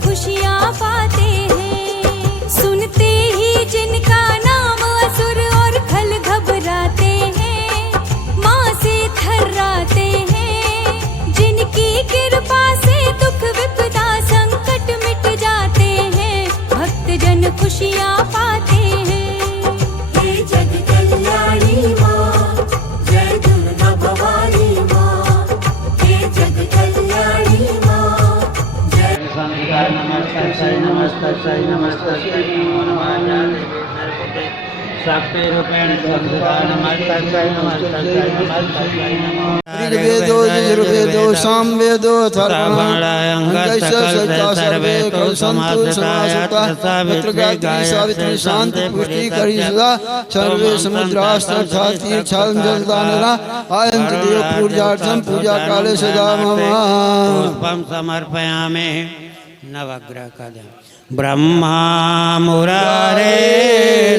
खुशियाँ पाते हैं। सुनते ही जिनका नाम असुर और खल घबराते हैं, माँ से थर्राते हैं। जिनकी कृपा से दुख विपदा संकट मिट जाते हैं, भक्त जन खुशियाँ पाते हैं। हे जग कल्याणी माँ, जय दुर्गा भवानी माँ। हे जग कल्याणी माँ, जय नमस्कार साई नमस्कार साई नमस्कार साई नमो नमः साक्षी रूपेण संस्था नमस्कार साई नमस्कार साई नमस्कार साई नमो ऋग्वेदो यजुर्वेदो सामवेदो सर्वे कौसंतु समासता यत्र गायत्री सावित्री शांति पुष्टि करी सदा सर्वे समुद्रास्त्र तीर्थां जलदानना आयन्त देव पूजार्थं पूजा काले सदा मम पुष्पं समर्पयामि नवग्रह कदम ब्रह्मा मुरारे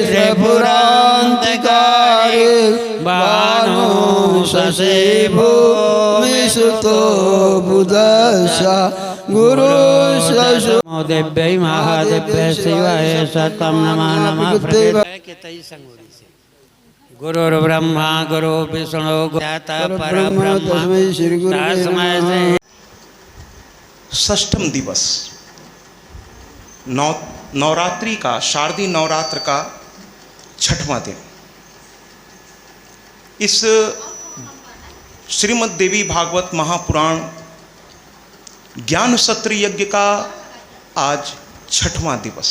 त्रिपुरांतकारे बानो शशि भूमिसुतो बुद्धस्य गुरु शशो देव्यै महादेव्यै शिवाय सततं नमः नमः गुरुर्ब्रह्मा गुरु विष्णु परब्रह्म तस्मै श्री गुरुवे षष्ठम दिवस नवरात्रि का, शारदीय नवरात्र का छठवां दिन। इस श्रीमद् देवी भागवत महापुराण ज्ञान सत्र यज्ञ का आज छठवां दिवस।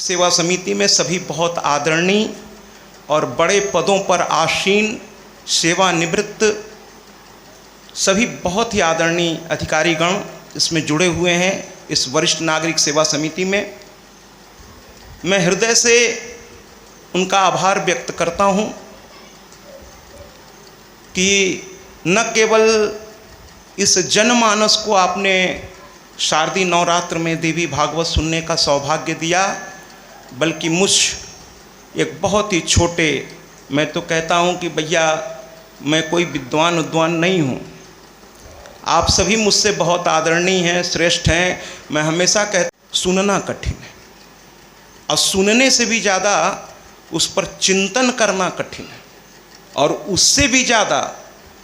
सेवा समिति में सभी बहुत आदरणीय और बड़े पदों पर आसीन सेवानिवृत्त सभी बहुत ही आदरणीय अधिकारीगण इसमें जुड़े हुए हैं। इस वरिष्ठ नागरिक सेवा समिति में मैं हृदय से उनका आभार व्यक्त करता हूं कि न केवल इस जनमानस को आपने शारदीय नवरात्र में देवी भागवत सुनने का सौभाग्य दिया, बल्कि मुझ एक बहुत ही छोटे, मैं तो कहता हूं कि भैया मैं कोई विद्वान नहीं हूं, आप सभी मुझसे बहुत आदरणीय हैं, श्रेष्ठ हैं। मैं हमेशा कहता सुनना कठिन है और सुनने से भी ज़्यादा उस पर चिंतन करना कठिन है और उससे भी ज़्यादा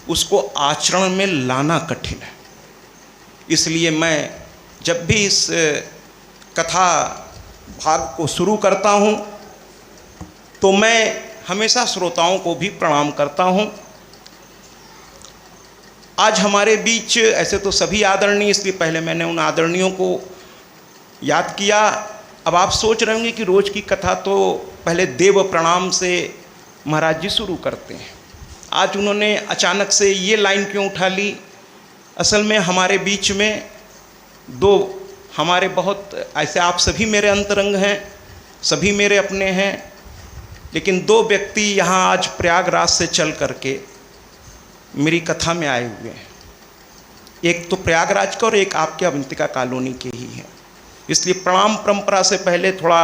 उसको आचरण में लाना कठिन है। इसलिए मैं जब भी इस कथा भाग को शुरू करता हूँ तो मैं हमेशा श्रोताओं को भी प्रणाम करता हूँ। आज हमारे बीच ऐसे तो सभी आदरणीय, इसलिए पहले मैंने उन आदरणीयों को याद किया। अब आप सोच रहे होंगे कि रोज़ की कथा तो पहले देव प्रणाम से महाराज जी शुरू करते हैं, आज उन्होंने अचानक से ये लाइन क्यों उठा ली? असल में हमारे बीच में दो हमारे बहुत ऐसे, आप सभी मेरे अंतरंग हैं, सभी मेरे अपने हैं, लेकिन दो व्यक्ति यहाँ आज प्रयागराज से चल करके मेरी कथा में आए हुए हैं। एक तो प्रयागराज का और एक आपके अवंतिका कॉलोनी के ही है। इसलिए प्रणाम परंपरा से पहले थोड़ा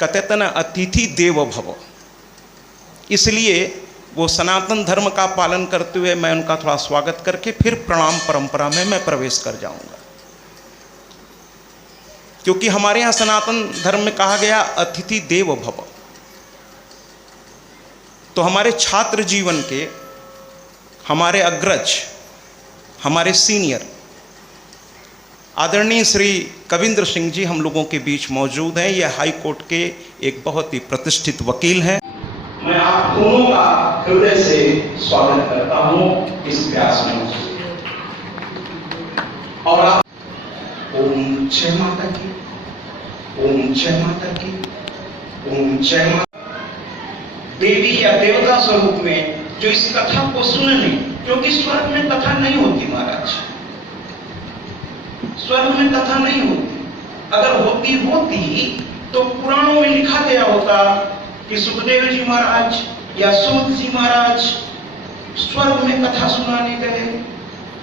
कहते थे ना, अतिथि देव भव, इसलिए वो सनातन धर्म का पालन करते हुए मैं उनका थोड़ा स्वागत करके फिर प्रणाम परंपरा में मैं प्रवेश कर जाऊंगा, क्योंकि हमारे यहाँ सनातन धर्म में कहा गया अतिथि देव भव। तो हमारे छात्र जीवन के हमारे अग्रज, हमारे सीनियर आदरणीय श्री कविंद्र सिंह जी हम लोगों के बीच मौजूद हैं। ये हाई कोर्ट के एक बहुत ही प्रतिष्ठित वकील हैं। मैं आप दोनों का हृदय से स्वागत करता हूं इस व्यास मंच में। और आप ओम जय माता की, ओम जय माता की, ओम जय माता। देवी या देवता स्वरूप में जो इस कथा को सुन ले, क्योंकि स्वर्ग में कथा नहीं होती महाराज, स्वर्ग में कथा नहीं होती। अगर होती तो पुराणों में लिखा गया होता कि सुखदेव जी महाराज या सूत जी महाराज स्वर्ग में कथा सुनाने गए,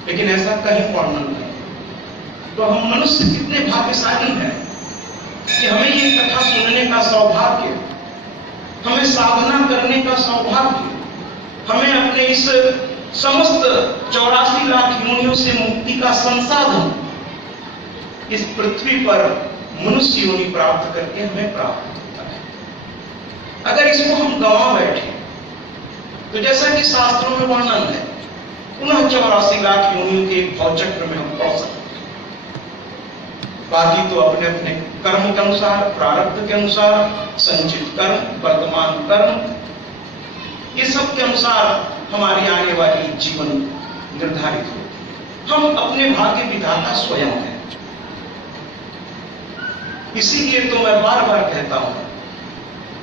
लेकिन ऐसा कहीं वर्णन नहीं। तो हम मनुष्य कितने भाग्यशाली हैं कि हमें ये कथा सुनने का सौभाग्य, हमें साधना करने का सौभाग्य, हमें अपने इस समस्त 84 लाख योनियों से मुक्ति का संसाधन इस पृथ्वी पर मनुष्य योनि प्राप्त करके हमें प्राप्त होता है। अगर इसको हम गंवा बैठे तो जैसा कि शास्त्रों में वर्णन है, पुनः 84 लाख योनियों के एक भवचक्र में हम पड़ सकते हैं। बाकी तो अपने अपने कर्म के अनुसार, प्रारब्ध के अनुसार, संचित कर्म, वर्तमान कर्म, ये सब के अनुसार हमारी आने वाली जीवन निर्धारित होती है। हम अपने भाग्य विधाता स्वयं हैं। इसीलिए तो मैं बार बार कहता हूं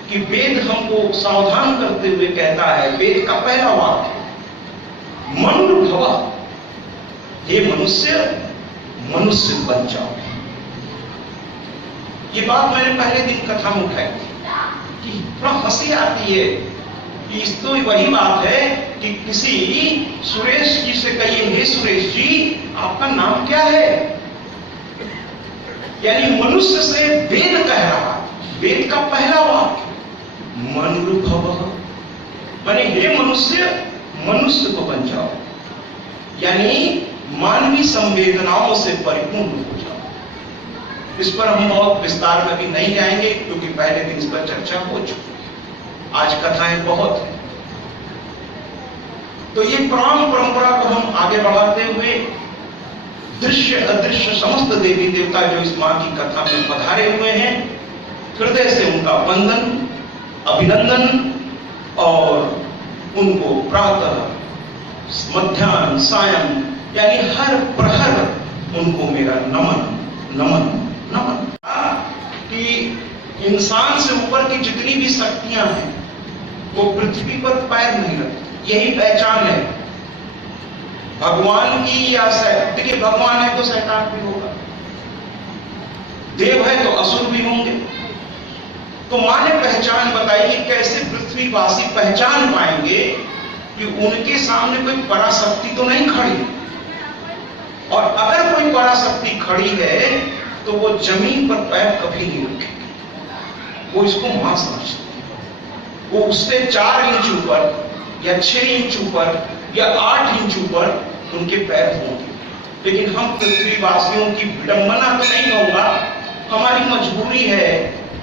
कि वेद हमको सावधान करते हुए कहता है, वेद का पहला वाक्य, मनुर्भव, हे मनुष्य, मनुष्य बन जाओ। ये बात मैंने पहले दिन कथा में उठाई थी कि बड़ा हंसी आती है कि इस तो वही बात है कि किसी सुरेश जी से कहिए, हे सुरेश जी, आपका नाम क्या है? यानी मनुष्य से वेद कह रहा, वेद का पहला वाक्य मनुर्भव, माने हे मनुष्य, मनुष्य को बन जाओ, यानी मानवीय संवेदनाओं से परिपूर्ण हो जाओ। इस पर हम बहुत विस्तार में भी नहीं जाएंगे क्योंकि पहले दिन इस पर चर्चा हो चुकी है। आज कथाएं बहुत हैं। तो ये पुराण परंपरा को हम आगे बढ़ाते हुए दृश्य अदृश्य समस्त देवी देवता जो इस मां की कथा में पधारे हुए हैं, हृदय से उनका वंदन, अभिनंदन और उनको प्रातः, मध्याह्न, सायं, यानी हर प्रहर उनको मेरा नमन नमन नमन। कि इंसान से ऊपर की जितनी भी शक्तियां हैं वो पृथ्वी पर पैर नहीं रखती, यही पहचान है भगवान की। या देखिए, भगवान है तो शैतान भी होगा, देव है तो असुर भी होंगे। तो मां ने पहचान बताई कि कैसे पृथ्वीवासी पहचान पाएंगे कि उनके सामने कोई पराशक्ति तो नहीं खड़ी, और अगर कोई पराशक्ति खड़ी है तो वो जमीन पर पैर कभी नहीं रखेंगे, वो इसको मां समझते हैं। वो उससे 4 इंच ऊपर या 6 इंच ऊपर या 8 इंच ऊपर उनके पैर होंगे। लेकिन हम पृथ्वीवासियों की विडंबना तो नहीं कहूंगा, हमारी मजबूरी है,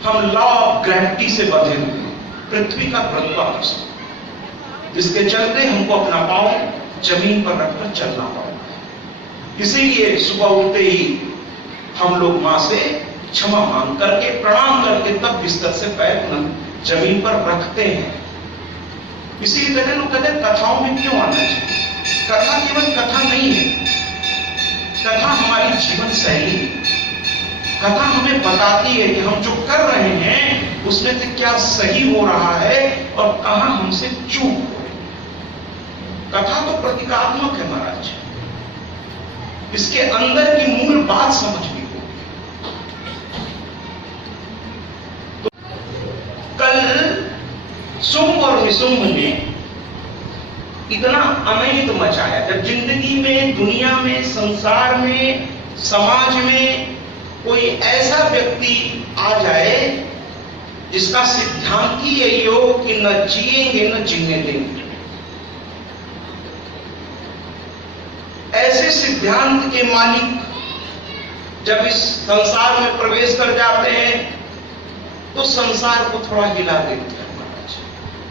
हम लॉ ऑफ ग्रेविटी से बंधे हुए, पृथ्वी का गुरुत्वाकर्षण, जिसके चलते हमको अपना पांव जमीन पर रखकर चलना पड़ता है। इसीलिए सुबह उठते ही हम लोग मां से क्षमा मांग करके, प्रणाम करके तब बिस्तर से पैर जमीन पर रखते हैं। इसीलिए कहते हैं, लोग कहते हैं कथाओं में क्यों आना चाहिए? कथा केवल कथा नहीं है, कथा हमारी जीवन शैली है। कथा हमें बताती है कि हम जो कर रहे हैं उसमें से क्या सही हो रहा है और कहां हमसे चूक हो रही है। कथा तो प्रतीकात्मक है महाराज, इसके अंदर की मूल बात समझनी होगी। तो कल शुंभ और निशुंभ ने इतना अनैत मचाया, जब जिंदगी में, दुनिया में, संसार में, समाज में कोई ऐसा व्यक्ति आ जाए जिसका सिद्धांत ही यही हो कि न जिएंगे न जीने देंगे, ऐसे सिद्धांत के मालिक जब इस संसार में प्रवेश कर जाते हैं तो संसार को थोड़ा हिला देते हैं महाराज,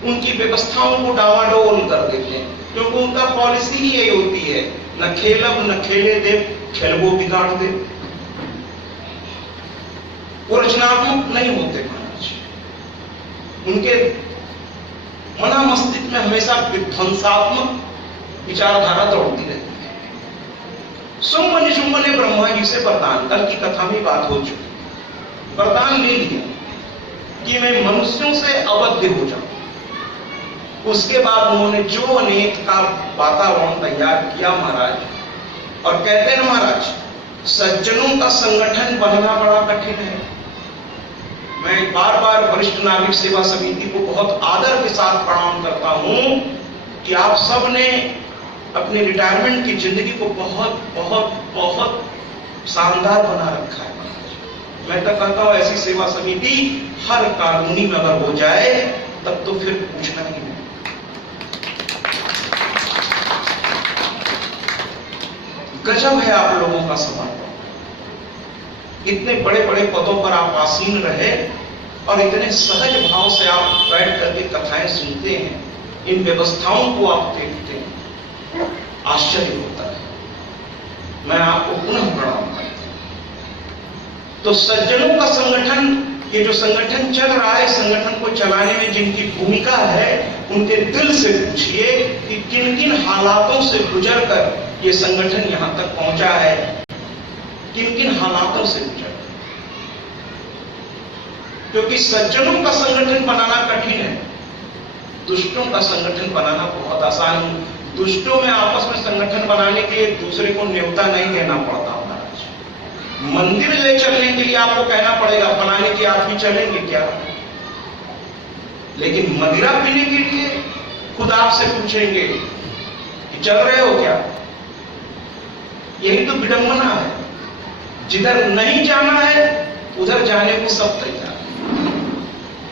उनकी व्यवस्थाओं को डावाडोल कर देते हैं, क्योंकि उनका पॉलिसी ही यही होती है, न खेलब न खेले दे, खेलबो बिगाड़ दे। वो रचनात्मक नहीं होते महाराज, उनके मना मस्तिष्क में हमेशा विध्वंसात्मक विचारधारा दौड़ती रहती है। शुंभ निशुंभ ने ब्रह्मा जी से वरदान, कल की कथा में बात हो चुकी, वरदान ले लिया कि मैं मनुष्यों से अवध्य हो जाऊं। उसके बाद उन्होंने जो अनेक का वातावरण तैयार किया महाराज, और कहते हैं महाराज सज्जनों का संगठन बनना बड़ा कठिन है। मैं बार बार वरिष्ठ नागरिक सेवा समिति को बहुत आदर के साथ प्रणाम करता हूं कि आप सब ने अपने रिटायरमेंट की जिंदगी को बहुत बहुत बहुत शानदार बना रखा है। मैं तो कहता हूं ऐसी सेवा समिति हर कॉलोनी में अगर हो जाए तब तो फिर पूछना ही नहीं। गजब है आप लोगों का समर्पण। इतने बड़े बड़े पदों पर आप आसीन रहे और इतने सहज भाव से आप बैठ करके कथाएं सुनते हैं, इन व्यवस्थाओं को आप देखते हैं, आश्चर्य होता है। मैं आपको पुनः प्रणाम करता हूं। तो सज्जनों का संगठन, ये जो संगठन चल रहा है, संगठन को चलाने में जिनकी भूमिका है, उनके दिल से पूछिए कि किन किन हालातों से गुजरकर ये संगठन यहां तक पहुंचा है, किन किन हालातों से गुजर। क्योंकि सज्जनों का संगठन बनाना कठिन है, दुष्टों का संगठन बनाना बहुत आसान है। दुष्टों में आपस में संगठन बनाने के लिए दूसरे को न्योता नहीं देना पड़ता महाराज। मंदिर ले चलने के लिए आपको कहना पड़ेगा, बनाने के आप भी चलेंगे क्या? लेकिन मदिरा पीने के लिए खुद आपसे पूछेंगे कि चल रहे हो क्या? यही तो विडंबना है। जिधर नहीं जाना है उधर जाने को सब तैयार,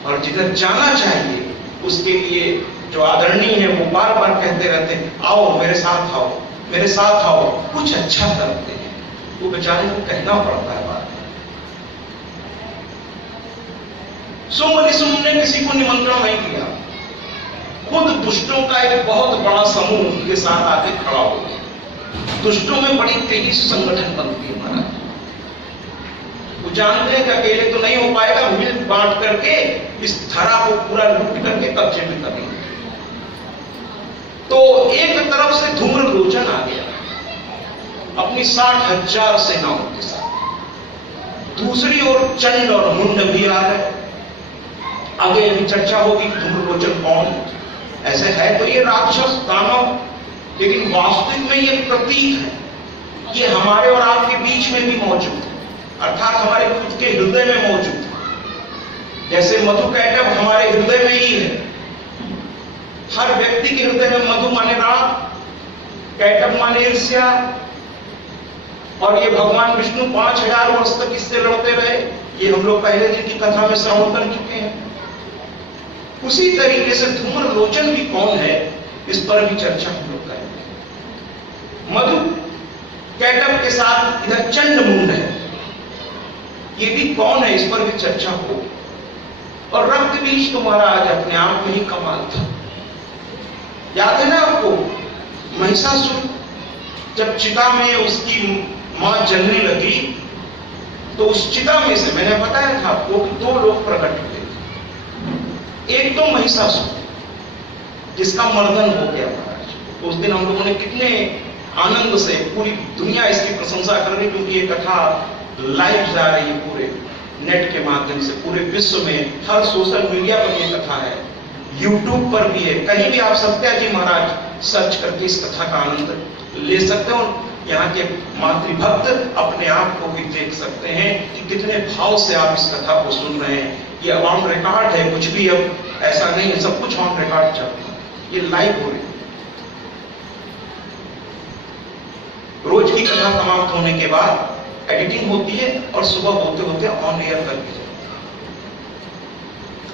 और जिधर जाना चाहिए उसके लिए जो आदरणीय है वो बार बार कहते रहते हैं, आओ मेरे साथ आओ, मेरे साथ आओ, कुछ अच्छा करते हैं। वो बेचारे को कहना पड़ता है बार। सुम ने किसी को निमंत्रण नहीं दिया, खुद दुष्टों का एक बहुत बड़ा समूह उनके साथ आके खड़ा हो गया। दुष्टों में बड़ी तेजी से संगठन बनती है महाराज। वो जानते हैं कि अकेले तो नहीं हो पाएगा, मिल बांट करके इस धरा को पूरा लूट करके कब्जे में करेंगे। तो एक तरफ से धूम्रलोचन आ गया अपनी 60,000 सेनाओं के साथ, दूसरी ओर चंड और मुंड भी आ गए। आगे अभी चर्चा होगी कि धूम्रलोचन कौन ऐसे है, तो ये राक्षस दानव, लेकिन वास्तविक में ये प्रतीक है, ये हमारे और आपके बीच में भी मौजूद है, अर्थात हमारे खुद के हृदय में मौजूद है। जैसे मधु कैटभ हमारे हृदय में ही है। हर व्यक्ति के हृदय में मधु माने राग, कैटभ माने ईर्ष्या, और ये भगवान विष्णु 5000 वर्ष तक इससे लड़ते रहे। ये हम लोग पहले दिन की कथा में श्रवण कर चुके हैं। उसी तरीके से धूम्रलोचन भी कौन है, इस पर भी चर्चा हम लोग करेंगे। मधु कैटभ के साथ इधर चंड मुंड है, ये भी कौन है, इस पर भी चर्चा हो। और रक्त बीज तो महाराज अपने आप में ही कमाल था। याद है ना आपको, महिषासुर जब चिता में उसकी मां जलने लगी, तो उस चिता में से मैंने बताया था आपको कि 2 लोग प्रकट हुए। एक तो महिषासुर जिसका मर्दन हो गया महाराज। उस दिन हम लोगों ने कितने आनंद से, पूरी दुनिया इसकी प्रशंसा कर रही, क्योंकि ये कथा लाइव जा रही है पूरे नेट के माध्यम से, पूरे विश्व में हर सोशल मीडिया पर ये कथा है, यूट्यूब पर भी है। कहीं भी आप सत्याजी महाराज सर्च करके इस कथा का आनंद ले सकते हो। यहाँ के मातृभक्त अपने आप को भी देख सकते हैं कि कितने भाव से आप इस कथा को सुन रहे हैं। ये ऑन रिकॉर्ड है, कुछ भी अब ऐसा नहीं है, सब कुछ ऑन रिकॉर्ड चलता है, ये लाइव हो रही है। रोज की कथा समाप्त होने के बाद एडिटिंग होती है और सुबह होते होते ऑन एयर कर दी जाती है।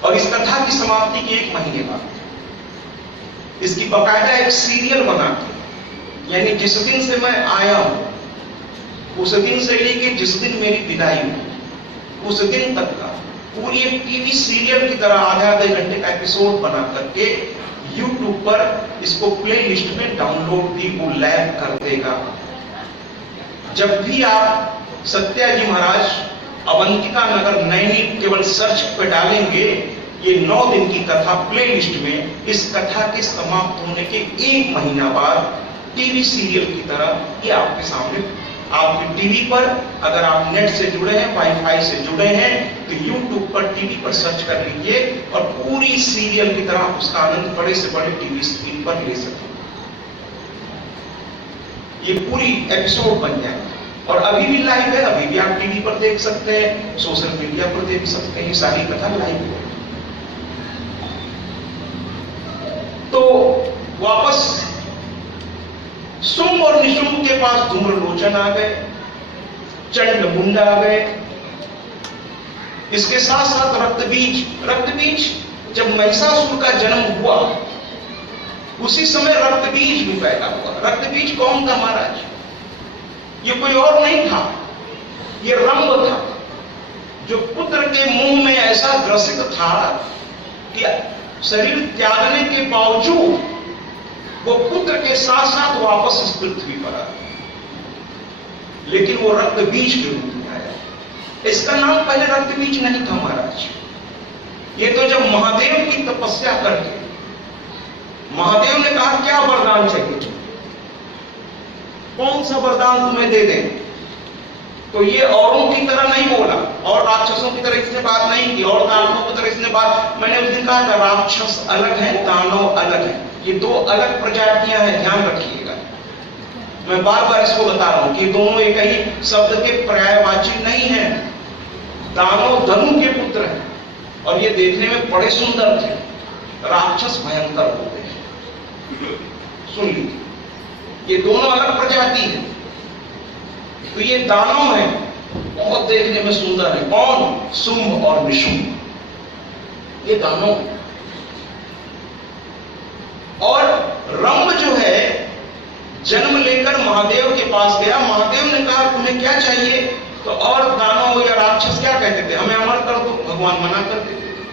और इस कथा की समाप्ति के 1 महीने बाद इसकी बकायदा एक सीरियल बनाते हैं, यानी जिस दिन से मैं आया हूं उस दिन से लेके जिस दिन मेरी विदाई हुई उस दिन तक का पूरी एक टीवी सीरियल की तरह आधे घंटे का एपिसोड बना करके यूट्यूब पर इसको प्ले लिस्ट में डाउनलोड भी वो लैब कर देगा। जब भी आप सत्याजी महाराज अवंतिका नगर नैनी केवल सर्च पे डालेंगे, ये 9 दिन की कथा प्ले लिस्ट में, इस कथा के समाप्त होने के 1 महीना बाद टीवी सीरियल की तरह ये आपके सामने, आपके टीवी पर, अगर आप नेट से जुड़े हैं, वाईफाई से जुड़े हैं, तो यूट्यूब पर टीवी पर सर्च कर लीजिए और पूरी सीरियल की तरह उसका आनंद बड़े से बड़े टीवी स्क्रीन पर ले सकते। ये पूरी एपिसोड बन जाएगा और अभी भी लाइव है, अभी भी आप टीवी पर देख सकते हैं, सोशल मीडिया पर देख सकते हैं, ये सारी कथा लाइव है। तो वापस शुंभ और निशुंभ के पास धूम्रलोचन आ गए, चंड मुंड आ गए, इसके साथ साथ रक्तबीज जब महिषासुर का जन्म हुआ उसी समय रक्तबीज भी पैदा हुआ। रक्तबीज कौन था महाराज? ये कोई और नहीं था, ये रंभ था। जो पुत्र के मुंह में ऐसा ग्रसित था कि शरीर त्यागने के बावजूद वो पुत्र के साथ साथ वापस इस पृथ्वी पर आया, लेकिन वो रक्त बीज के रूप में आया। इसका नाम पहले रक्त बीज नहीं था महाराज। ये तो जब महादेव की तपस्या करके महादेव ने कहा क्या वरदान चाहिए, कौन सा वरदान तुम्हें दे दें, तो ये औरों की तरह नहीं बोला और राक्षसों की तरह इसने बात नहीं की और दानवों की तरह इसने बात। मैंने उस दिन कहा था राक्षस अलग है, दानव अलग है, ये दो अलग प्रजातियां हैं, ध्यान रखिएगा। मैं बार बार इसको बता रहा हूं कि दोनों एक ही शब्द के पर्यायवाची नहीं है। दानव धनु के पुत्र हैं और ये देखने में बड़े सुंदर थे, राक्षस भयंकर होते हैं। सुन लीजिए, ये दोनों अलग प्रजाति है। तो ये दानव है, बहुत देखने में सुंदर है। कौन? शुंभ और निशुंभ, ये दानव है। और रंभ जो है जन्म लेकर महादेव के पास गया। महादेव ने कहा तुम्हें क्या चाहिए, तो और दानव या राक्षस क्या कहते थे, हमें अमर कर दो। भगवान मना कर देते थे,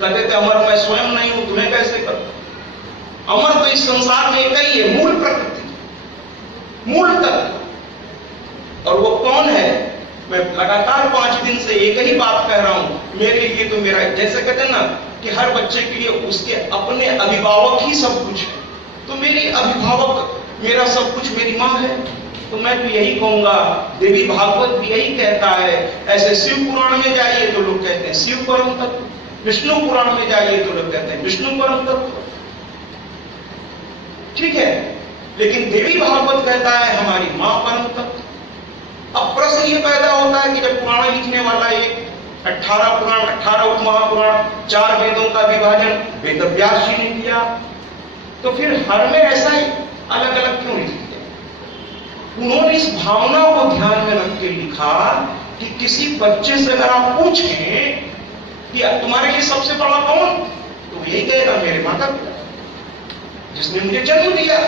कहते थे अमर मैं स्वयं नहीं हूं, तुम्हें कैसे कर दो। अमर तो इस संसार में एक ही है, मूल प्रकृति, मूल तत्व। और वो कौन है? मैं लगातार 5 दिन से एक ही बात कह रहा हूं, मेरे लिए तो मेरा, जैसे कहते हैं ना कि हर बच्चे के लिए उसके अपने अभिभावक ही सब कुछ है, तो मेरी अभिभावक, मेरा सब कुछ मेरी मां है। तो मैं तो यही कहूंगा, देवी भागवत भी यही कहता है। ऐसे शिव पुराण में जाइए तो लोग कहते हैं शिव परम तत्व, विष्णु पुराण में जाइए तो लोग कहते हैं विष्णु परम तत्व, ठीक है। लेकिन देवी भागवत कहता है हमारी मां परम तत्व। अब प्रश्न ये पैदा होता है कि जब पुराण लिखने वाला एक 18 पुराण, 18 उपमहापुराण, 4 वेदों का विभाजन वेद व्यास जी ने किया, तो फिर हर में ऐसा ही अलग अलग क्यों लिख दिया? उन्होंने इस भावना को ध्यान में रख के लिखा कि किसी बच्चे से अगर आप पूछें कि तुम्हारे लिए सबसे बड़ा कौन, तो यही कहेगा मेरे माता पिता, जिसने मुझे जन्म दिया।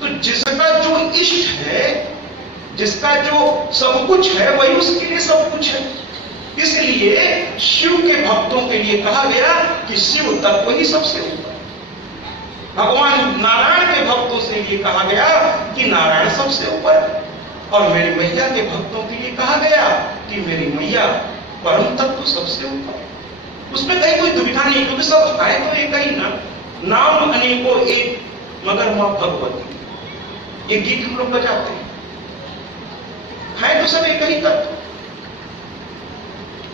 तो जिसका जो इष्ट है, जिसका जो सब कुछ है, वही उसके लिए सब कुछ है। इसलिए शिव के भक्तों के लिए कहा गया कि शिव तत्व ही सबसे ऊपर। भगवान नारायण के भक्तों से ये कहा गया कि नारायण सबसे ऊपर। और मेरी मैया के भक्तों के लिए कहा गया कि मेरी मैया परम तत्व सबसे ऊपर। उसमें कहीं कोई दुविधा नहीं, क्योंकि सब है तो एक ही नाम अनेकों एक मगर मां भगवती। ये गीत हम लोग बजाते हैं, है तो सब एक ही तत्व।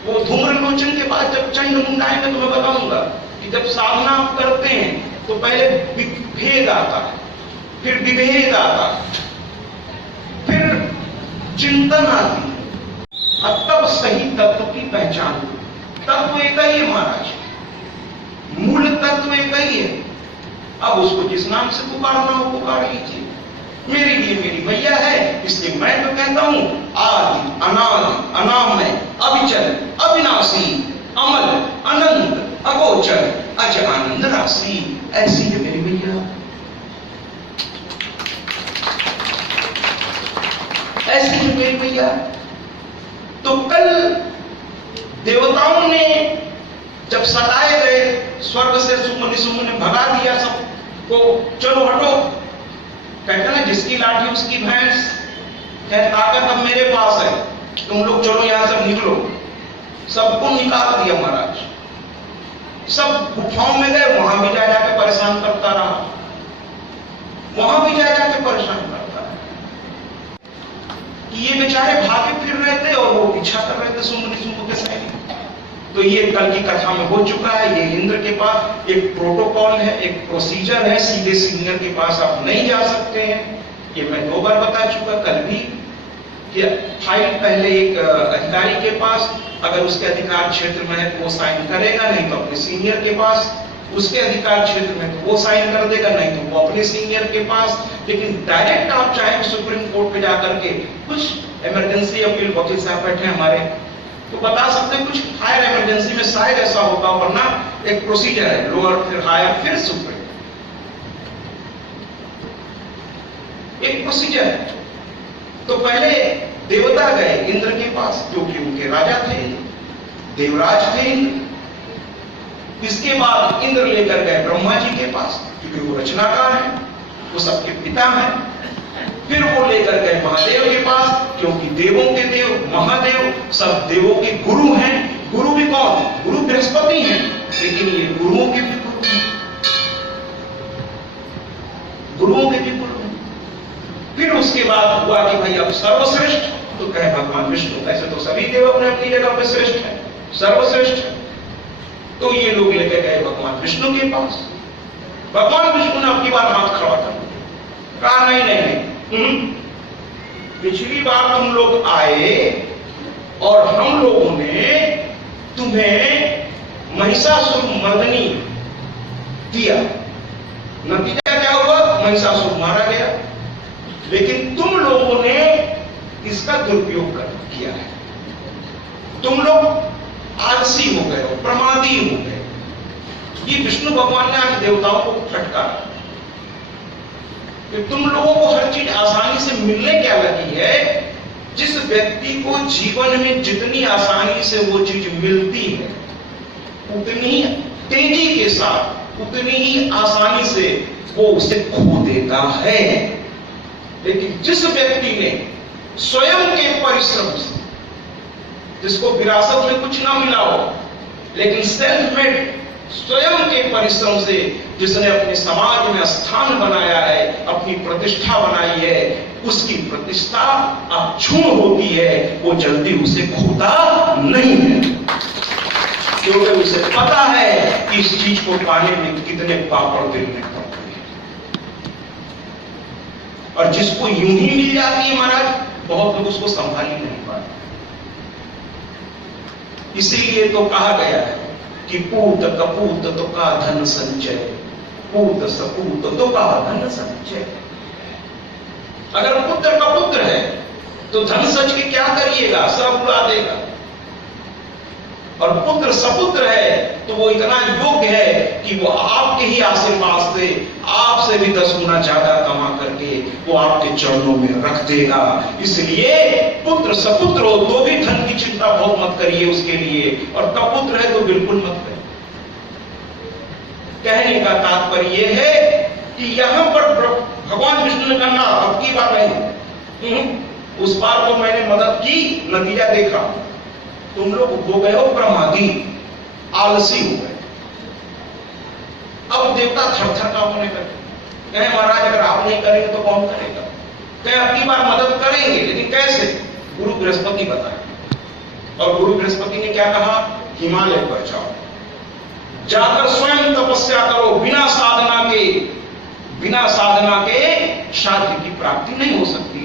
वो धूम्र लोचन के बाद जब चंड मुंड आएंगे तो मैं बताऊंगा कि जब साधना आप करते हैं तो पहले भेद आता है, फिर विभेद आता है, फिर चिंतन आती है, और तब सही तत्व की पहचान। तत्व एक ही है महाराज, मूल तत्व एक ही है। अब उसको जिस नाम से पुकारना हो पुकार लीजिए। मेरे लिए मेरी मैया है, इसलिए मैं तो कहता हूं आदि अनादि अनामय अविचल अविनाशी अमल अनंत अगोचर अज आनंद राशि, ऐसी है मेरी मैया। ऐसी है मेरी मैया। तो कल देवताओं ने जब सताए गए, स्वर्ग से सुमन ने भगा दिया सबको, चलो हटो। कहते ना जिसकी लाठी उसकी भैंस, कहे ताकत अब मेरे पास है, तुम लोग चलो यहां सब निकलो। सबको निकाल दिया महाराज। सब गुफाओं में गए, वहां भी जा जाके परेशान करता रहा, वहां भी जा जाके परेशान करता रहा। ये बेचारे भागे फिर रहे थे और वो पीछा कर रहे थे सुम्ब के सैनिक। तो ये कल की कथा में हो चुका है। ये इंद्र के पास एक प्रोटोकॉल है, एक प्रोसीजर है, सीधे सीनियर के पास आप नहीं जा सकते हैं। ये मैं 2 बार बता चुका, कल भी, कि फाइल पहले एक अधिकारी के पास, अगर उसके अधिकार क्षेत्र में है तो वो साइन करेगा, नहीं तो अपने सीनियर के पास। उसके अधिकार क्षेत्र में तो वो साइन कर देगा, नहीं तो वो अपने सीनियर के पास। लेकिन डायरेक्ट आप चाहे सुप्रीम कोर्ट पे जाकर के, कुछ इमरजेंसी अपील वकील साहब बैठे हमारे, तो बता सकते हैं कुछ हायर इमरजेंसी में शायद ऐसा होता, वरना एक प्रोसीजर है, लोअर फिर हायर फिर सुप्रीम, एक प्रोसीजर है। तो पहले देवता गए इंद्र के पास, क्योंकि उनके राजा थे, देवराज थे। इसके बाद इंद्र लेकर गए ब्रह्मा जी के पास, क्योंकि वो रचनाकार हैं, वो सबके पिता हैं। फिर वो लेकर गए महादेव के पास, क्योंकि देवों के देव महादेव सब देवों के गुरु हैं। गुरु भी कौन? गुरु बृहस्पति हैं, लेकिन ये गुरुओं के भी गुरु हैं, गुरुओं के भी गुरु हैं। फिर उसके बाद हुआ कि भाई अब सर्वश्रेष्ठ तो कहे भगवान विष्णु। ऐसे तो सभी देव अपने अपनी जगह पे श्रेष्ठ है, सर्वश्रेष्ठ है। तो ये लोग लेके गए भगवान विष्णु के पास। भगवान विष्णु ने अपनी बार हाथ खड़ा कर कहा नहीं नहीं, पिछली बार तुम लोग आए और हम लोगों ने तुम्हें महिषासुर मर्दनी दिया, नतीजा क्या हुआ? महिषासुर मारा गया। लेकिन तुम लोगों ने इसका दुरुपयोग किया है, तुम लोग आलसी हो गए हो, प्रमादी हो गए। ये विष्णु भगवान ने आज देवताओं को फटकारा कि तुम लोगों को हर चीज आसानी से मिलने क्या लगी है। जिस व्यक्ति को जीवन में जितनी आसानी से वो चीज मिलती है, उतनी तेजी के साथ, उतनी ही आसानी से वो उसे खो देता है। लेकिन जिस व्यक्ति ने स्वयं के परिश्रम से, जिसको विरासत में कुछ ना मिला हो, लेकिन सेल्फ मेड, स्वयं के परिश्रम से जिसने अपने समाज में स्थान बनाया है, अपनी प्रतिष्ठा बनाई है, उसकी प्रतिष्ठा अक्षुण्ण होती है। वो जल्दी उसे खोता नहीं है, क्योंकि उसे पता है कि इस चीज को पाने में कितने पापड़ बेलने पड़ते हैं। और जिसको यूं ही मिल जाती है महाराज, बहुत लोग उसको संभाल ही नहीं पाते। इसीलिए तो कहा गया है कि पूत कपूत तो का धन संचय, पूत सपूत तो का धन संचय। अगर पुत्र का पुत्र है तो धन सच के क्या करिएगा, सब उड़ा देगा। और पुत्र सपुत्र है तो वो इतना योग्य है कि वो आपके ही आशीर्वाद से, आपसे भी 10 गुना ज्यादा कमा करके वो आपके चरणों में रख देगा। इसलिए पुत्र सपुत्र हो तो भी धन की चिंता बहुत मत करिए उसके लिए, और कपुत्र है तो बिल्कुल मत करिए। कहने का तात्पर्य यह है कि यहां पर भगवान विष्णु ने कहा अब की बात नहीं, उस बार तो मैंने मदद की, नतीजा देखा, तुम लोग हो गए हो प्रमादी, आलसी हो गए। अब देवता थर-थर कांपने लगे, कहे महाराज अगर आप नहीं करेंगे तो कौन करेगा? कहे अब की बार मदद करेंगे, लेकिन कैसे? गुरु बृहस्पति बताए। और गुरु बृहस्पति ने क्या कहा? हिमालय पर जाओ, जाकर स्वयं तपस्या करो। बिना साधना के शांति की प्राप्ति नहीं हो सकती।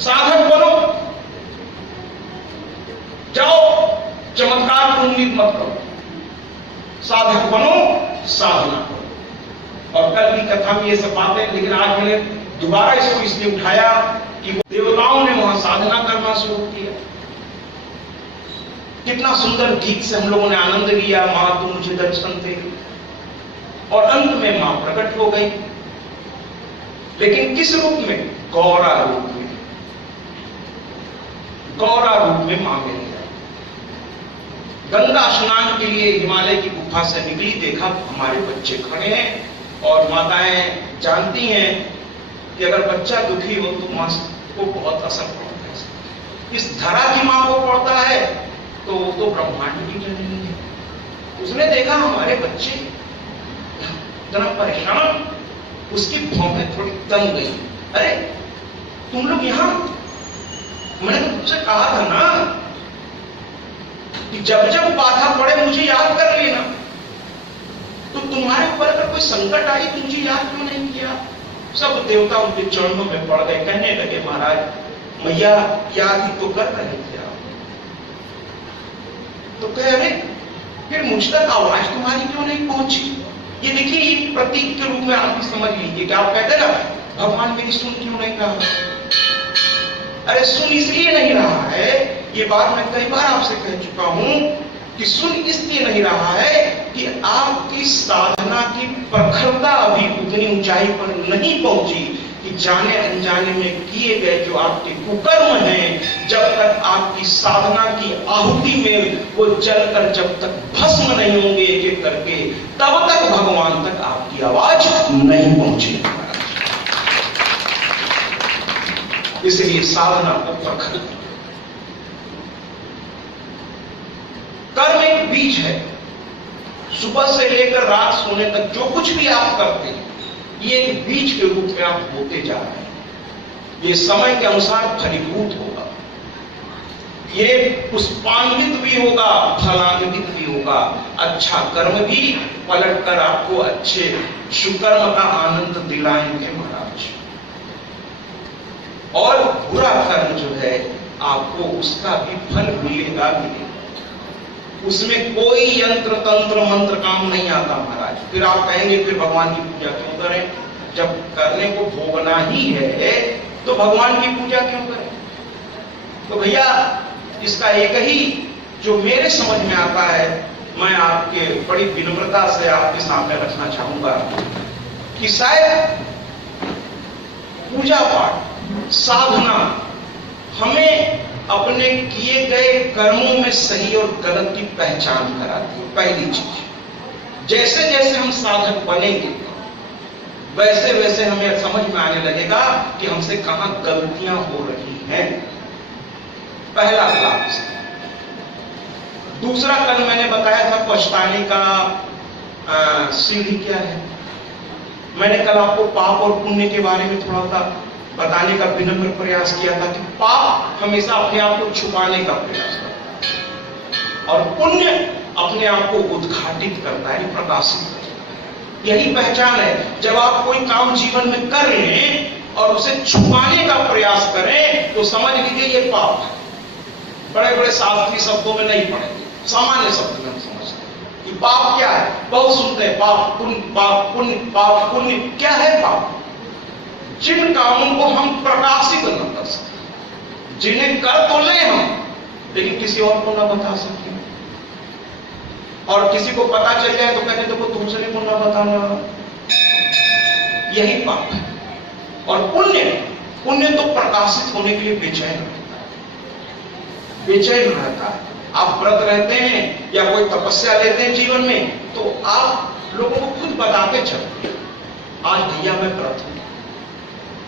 साधक बनो, जाओ, चमत्कार को उम्मीद मत करो, साधक बनो, साधना करो। और कल की कथा में ये सब बातें, लेकिन आज मैंने दोबारा इसको इसलिए उठाया कि देवताओं ने वहां साधना करना शुरू किया। कितना सुंदर गीत से हम लोगों ने आनंद लिया, मां तू मुझे दर्शन दे, और अंत में मां प्रकट हो गई। लेकिन किस रूप में? गौरा रूप में। गौरा रूप में मां मिल गई। गंगा स्नान के लिए हिमालय की गुफा से निकली, देखा हमारे बच्चे खड़े हैं। और माताएं जानती हैं कि अगर बच्चा दुखी हो तो मां को बहुत असर पड़ता है। इस धरा की मां को पड़ता है तो ब्रह्मांड की जननी है। उसने देखा हमारे बच्चे इतना परेशान, उसकी भौहें थोड़ी तंग गई। अरे तुम लोग यहां, मैंने तुमसे कहा था ना कि जब जब बाधा पड़े मुझे याद कर लेना। तो तुम्हारे ऊपर अगर कोई संकट आई तो मुझे याद क्यों नहीं किया? सब देवता उनके चरणों में पड़ गए, कहने लगे महाराज मैया याद ही तो कर रहे थे आप। तो कह रहे फिर मुझ तक आवाज तुम्हारी क्यों नहीं पहुंची? ये देखिए, ये प्रतीक के रूप में आप भी समझ लीजिए कि आप कहते ना भगवान मेरी सुन क्यों नहीं रहा? अरे सुन इसलिए नहीं रहा है, ये बात मैं कई बार आपसे कह चुका हूं कि सुन इसलिए नहीं रहा है कि आपकी साधना की प्रखरता अभी उतनी ऊंचाई पर नहीं पहुंची कि जाने अनजाने में किए गए जो आपके कुकर्म हैं, जब तक आपकी साधना की आहुति में वो जलकर जब तक भस्म नहीं होंगे एक एक करके, तब तक भगवान तक आपकी आवाज नहीं पहुंचेगी। इसलिए साधना को प्रखर। कर्म एक बीज है, सुबह से लेकर रात सोने तक जो कुछ भी आप करते हैं ये एक बीज के रूप में आप होते जा रहे हैं। ये समय के अनुसार फलीभूत होगा, ये पुष्पान्वित भी होगा, फलान्वित भी होगा। अच्छा कर्म भी पलटकर आपको अच्छे सुकर्म का आनंद दिलाएंगे महाराज, और बुरा कर्म जो है आपको उसका भी फल मिलेगा। उसमें कोई यंत्र तंत्र मंत्र काम नहीं आता महाराज। फिर आप कहेंगे फिर भगवान की पूजा क्यों करें? जब करने को भोगना ही है तो भगवान की पूजा क्यों करें? तो भैया इसका एक ही जो मेरे समझ में आता है, मैं आपके बड़ी विनम्रता से आपके सामने रखना चाहूंगा कि शायद पूजा पाठ साधना हमें अपने किए गए कर्मों में सही और गलत की पहचान कराती है। पहली चीज, जैसे जैसे हम साधक बनेंगे वैसे वैसे हमें समझ में आने लगेगा कि हमसे कहां गलतियां हो रही हैं। पहला क्लास। दूसरा कल मैंने बताया था पछताने का सीढ़ी क्या है। मैंने कल आपको पाप और पुण्य के बारे में थोड़ा सा बताने का विनम्र प्रयास किया था कि पाप हमेशा अपने आप को छुपाने का प्रयास करता है और पुण्य अपने आप को उद्घाटित करता है, प्रकाशित करता है। यही पहचान है। जब आप कोई काम जीवन में कर लें और उसे छुपाने का प्रयास करें तो समझ लीजिए ये पाप है। बड़े बड़े शास्त्रीय शब्दों में नहीं पढ़ेंगे, सामान्य शब्द में हम समझते हैं कि पाप क्या है। बहुत सुनते हैं पाप पुण्य, पाप पुण्य, पाप पुण्य। क्या है पाप? जिन कामों को हम प्रकाशित न कर सकते, जिन्हें कर तो ले हम लेकिन किसी और को ना बता सके, और किसी को पता चल जाए तो कहते देखो दूसरे को ना बताना, यही पाप है। और पुण्य, पुण्य तो प्रकाशित होने के लिए बेचैन रहता है, बेचैन रहता है। आप व्रत रहते हैं या कोई तपस्या लेते हैं जीवन में तो आप लोगों को खुद बताते चलते आज भैया मैं व्रत हूं।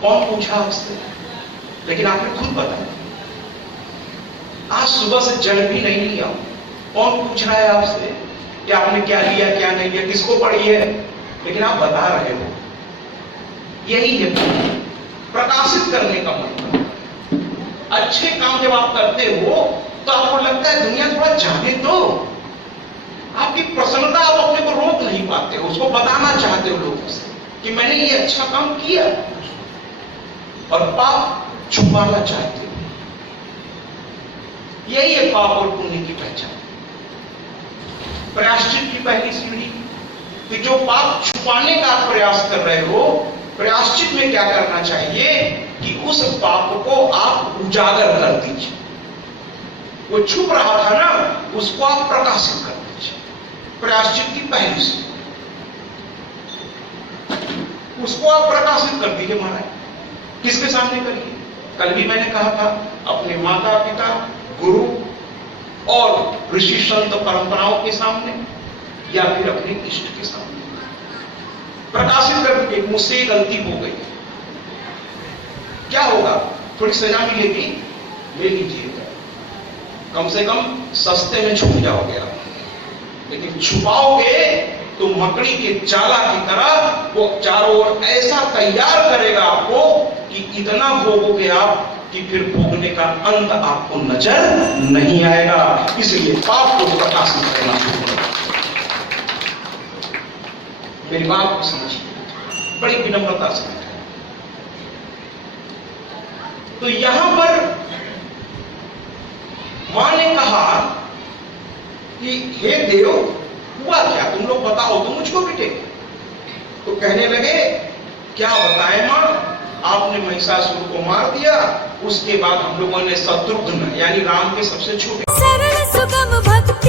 कौन पूछा आपसे? लेकिन आपने खुद बताया। आज सुबह से जल भी नहीं लिया, कौन पूछ रहा है आपसे कि आपने क्या लिया क्या नहीं लिया, किसको पढ़ी है, लेकिन आप बता रहे हो। यही है प्रकाशित करने का मतलब। अच्छे काम जब आप करते हो तो आपको लगता है दुनिया थोड़ा जाने दो। आपकी प्रसन्नता आप अपने को रोक नहीं पाते हो, उसको बताना चाहते हो लोगों से कि मैंने ये अच्छा काम किया, और पाप छुपाना चाहते हो। यही है पाप और पुण्य की पहचान। प्रायश्चित की पहली सीढ़ी कि जो पाप छुपाने का प्रयास कर रहे हो, प्रायश्चित में क्या करना चाहिए कि उस पाप को आप उजागर कर दीजिए। वो छुप रहा था ना, उसको आप प्रकाशित कर दीजिए। प्रायश्चित की पहली सीढ़ी, उसको आप प्रकाशित कर दीजिए महाराज। किसके सामने करिए? कल भी मैंने कहा था अपने माता पिता, गुरु और ऋषि संत परंपराओं के सामने, या फिर अपने इष्ट के सामने प्रकाशित करके मुझसे गलती हो गई, क्या होगा? थोड़ी सजा मिलेगी, ले लीजिएगा, कम से कम सस्ते में छूट जाओगे आप। लेकिन छुपाओगे तो मकड़ी के जाला की तरह वो चारों ओर ऐसा तैयार करेगा आपको कि इतना भोगोगे आप कि फिर भोगने का अंत आपको नजर नहीं आएगा। इसलिए पाप को प्रकाशित करना शुरू करो। मेरी बात को समझिए, बड़ी विनम्रता से। तो यहां पर मां ने कहा कि हे देव, हुआ क्या, तुम लोग बताओ तो मुझको भी। तो कहने लगे क्या बताएं मां, आपने महिषासुर को मार दिया, उसके बाद हम लोगों ने शत्रुघ्न यानी राम के सबसे छोटे सरल सुगम भक्ति